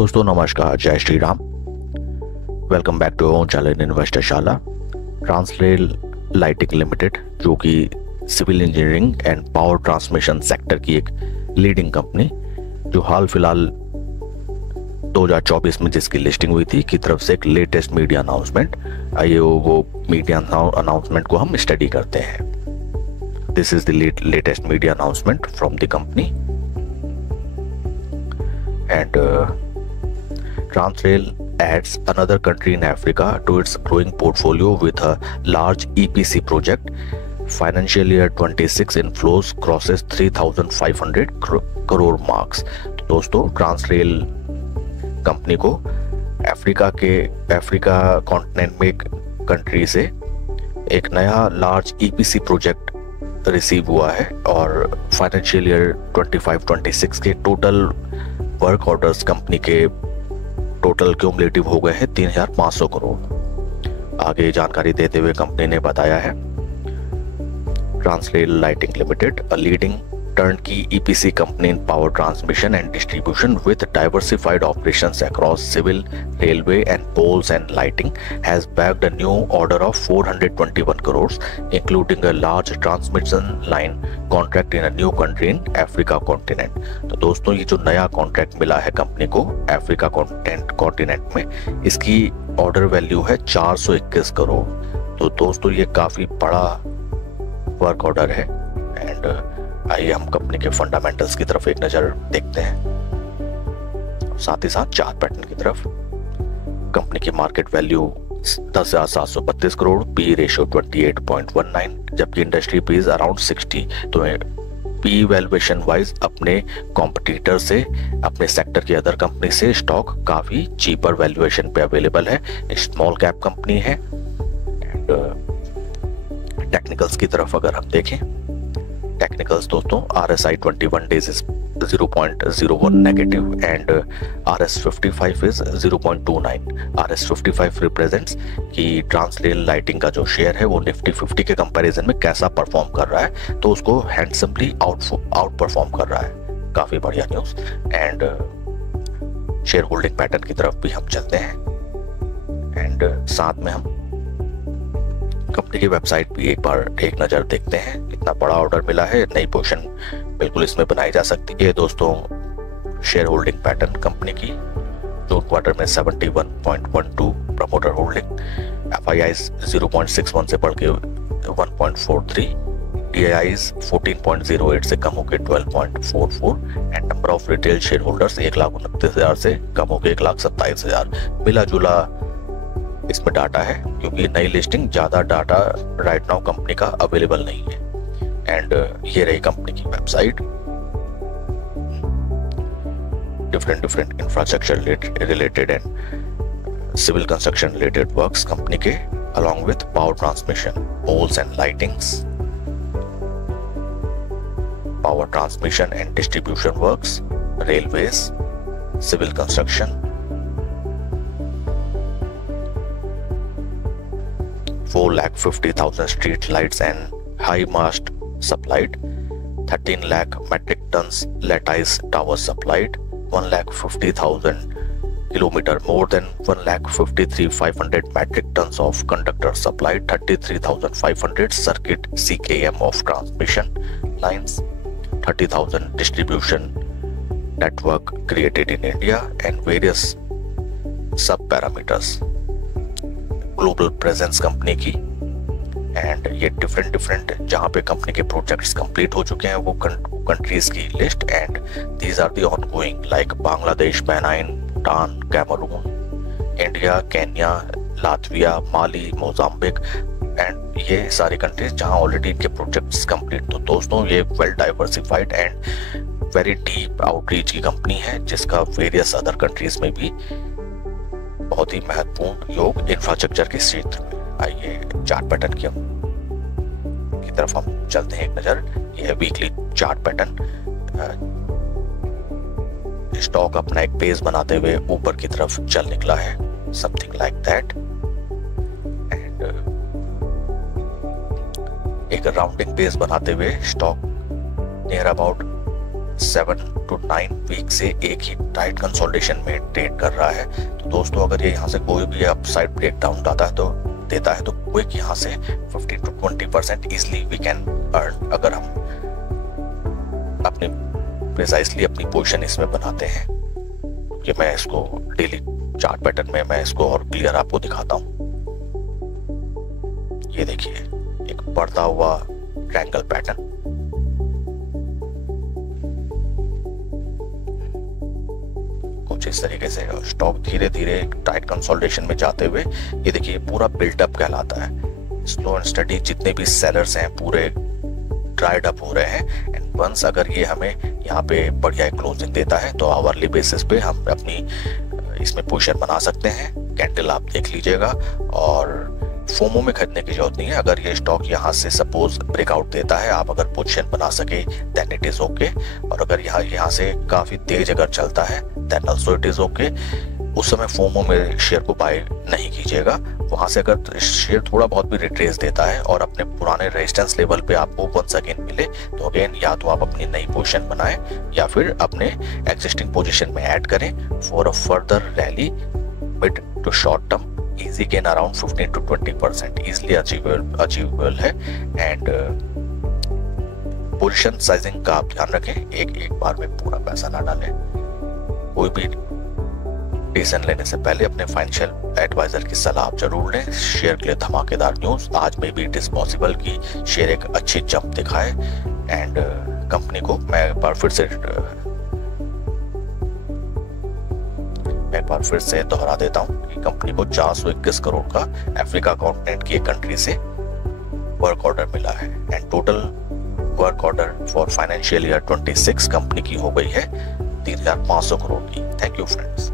दोस्तों नमस्कार, जय Shri Ram. Welcome back to own channel investor Shala. Transrail lighting limited, जो कि civil engineering and power transmission sector की एक लीडिंग कंपनी, जो हाल फिलहाल 2024 में जिसकी लिस्टिंग हुई थी, की तरफ से एक लेटेस्ट मीडिया अनाउंसमेंट। आइए वो मीडिया अनाउंसमेंट को हम स्टडी करते हैं। This is the latest media announcement from the company and Transrail adds another country in Africa to its growing portfolio with a large EPC project. Financial year 26 inflows crosses 3,500 crore marks। तो दोस्तों Transrail company को Africa continent में एक country से एक नया large EPC project receive हुआ है और फाइनेंशियल ईयर 25-26 के टोटल वर्क ऑर्डर्स कंपनी के टोटल क्यूमुलेटिव हो गए हैं 3,500 करोड़। आगे जानकारी देते हुए कंपनी ने बताया है, Transrail lighting limited, a leading turnkey EPC company in power transmission and distribution with diversified operations across civil, railway and poles and lighting, has bagged a new order of 421 crores, including a large transmission line contract in a new country in Africa continent। तो दोस्तों ये जो नया contract मिला है company को Africa continent में, इसकी ऑर्डर वैल्यू है 421 करोड़। तो दोस्तों ये काफी बड़ा वर्क ऑर्डर है। एंड आइए हम कंपनी के फंडामेंटल्स की तरफ एक नजर देखते हैं, साथ ही साथ चार्ट पैटर्न की तरफ। कंपनी की market value 10,732 crore, P ratio 28.19, जबकि इंडस्ट्री पी इज अराउंड 60। तो पी वैल्यूएशन वाइज अपने कॉम्पिटिटर से, अपने सेक्टर की अदर कंपनी से स्टॉक काफी चीपर वैल्यूएशन पे अवेलेबल है। स्मॉल कैप कंपनी है। एंड टेक्निकल्स की तरफ अगर हम देखें, टेक्निकल्स दोस्तों, RSI 21 days is 0.01 negative and RS55 is 0.29। RS55 represents कि ट्रांसरेल लाइटिंग का जो शेयर है वो निफ्टी 50 के कंपैरिजन में कैसा परफॉर्म कर रहा है, तो उसको हैंडसमली आउट परफॉर्म कर रहा है। काफी बढ़िया news. And share holding pattern की तरफ भी हम चलते हैं एंड साथ में हम कंपनी की वेबसाइट भी एक नजर देखते हैं। इतना बड़ा ऑर्डर मिला है, नई पोजीशन बिल्कुल इसमें बनाई जा सकती है। दोस्तों शेयर होल्डिंग पैटर्न कंपनी की जून क्वार्टर में 71.12 प्रमोटर होल्डिंग, FIIs 0.61 से बढ़ के 1.43, DIIs 14.08 से कम होकर 12.44 and number of retail share holders 1,29,000 से कम होकर 1,27,000। मिला जुला इसमें डाटा है, क्योंकि नई लिस्टिंग ज्यादा डाटा राइट नाउ कंपनी का अवेलेबल नहीं है। एंड ये रही कंपनी की website. Different infrastructure related and civil construction related works company के, along with power transmission, poles and lightings, power transmission and distribution works, railways, civil construction, 4,50,000 street lights and high mast supplied, 13 lakh metric tons lattice towers supplied, 1,50,000 kilometer, more than 1,53,500 metric tons of conductor supplied, 33,500 circuit CKM of transmission lines, 30,000 distribution network created in India, and various sub parameters। Global presence company की। And ये different जहां पे company के projects complete हो चुके हैं वो countries की list. And these are the ongoing, like Bangladesh, Benin, Bhutan, Cameroon, India, Kenya, Latvia, Mali, Mozambique, and ये सारी कंट्रीज जहां ऑलरेडी इनके प्रोजेक्ट्स कंप्लीट। तो दोस्तों ये well diversified and very deep outreach की कंपनी है, जिसका वेरियस अदर कंट्रीज में भी बहुत ही महत्वपूर्ण योग इंफ्रास्ट्रक्चर के क्षेत्र में। आइए चार्ट पैटर्न की तरफ हम चलते हैं एक नजर। यह है वीकली चार्ट पैटर्न। स्टॉक अपना एक बेस बनाते हुए ऊपर की तरफ चल निकला है, समथिंग लाइक दैट। एंड एक राउंडिंग बेस बनाते हुए stock near about 7 to 9 week से एक ही टाइट कंसोलिडेशन में ट्रेड कर रहा है। तो दोस्तों अगर ये यहाँ से कोई भी अपसाइड ब्रेकडाउन देता है तो क्विक यहाँ से 15 to 20% easily we can earn, अगर हम अपने प्रिसाइसली अपनी पोजीशन इसमें बनाते हैं। कि मैं इसको डेली चार्ट पैटर्न में मैं इसको और क्लियर आपको दिखाता हूँ। ये देखिए एक बढ़ता हुआ ट्रायंगल पैटर्न, कुछ इस तरीके से स्टॉक धीरे धीरे टाइट कंसोलिडेशन में जाते हुए ये देखिए पूरा बिल्डअप कहलाता है। स्लो एंड स्टडी जितने भी सेलर्स हैं पूरे ड्राइड अप हो रहे हैं। एंड वंस अगर ये हमें यहाँ पे बढ़िया क्लोजिंग देता है तो आवरली बेसिस पे हम अपनी इसमें पोजीशन बना सकते हैं। कैंडल आप देख लीजिएगा और फोमो में खरीदने की जरूरत नहीं है। अगर ये स्टॉक यहाँ से सपोज ब्रेकआउट देता है, आप अगर पोजीशन बना सके देन इट इज ओके। और अगर यहाँ से काफी तेज अगर चलता है then also it is okay. उस समय फोमो में शेयर को बाय नहीं कीजिएगा। वहां से अगर शेयर थोड़ा बहुत भी रिट्रेस देता है और अपने पुराने रेजिस्टेंस लेवल पे आपको वंस अगेन मिले तो अगेन या तो आप अपनी नई पोजीशन बनाएं या फिर अपने एग्जिस्टिंग पोजीशन में ऐड करें for a further rally mid to short term. Easy gain around 15 to 20% easily achievable है। एंड पोजीशन साइजिंग का आप ध्यान रखें, एक बार में पूरा पैसा ना डालें। कोई भी डिसीजन लेने से पहले अपने फाइनेंशियल एडवाइजर की सलाह आप जरूर लें। शेयर के लिए धमाकेदार न्यूज, आज में भी इट इज पॉसिबल कि शेयर एक अच्छी जंप दिखाए। एंड कंपनी को मैं एक बार फिर से दोहरा देता हूं कि कंपनी को 421 करोड़ का अफ्रीका कॉन्टिनेंट की एक कंट्री से वर्क ऑर्डर मिला है। And total work order for financial year 26 company की हो गई है 3,500 करोड़ की। Thank you friends.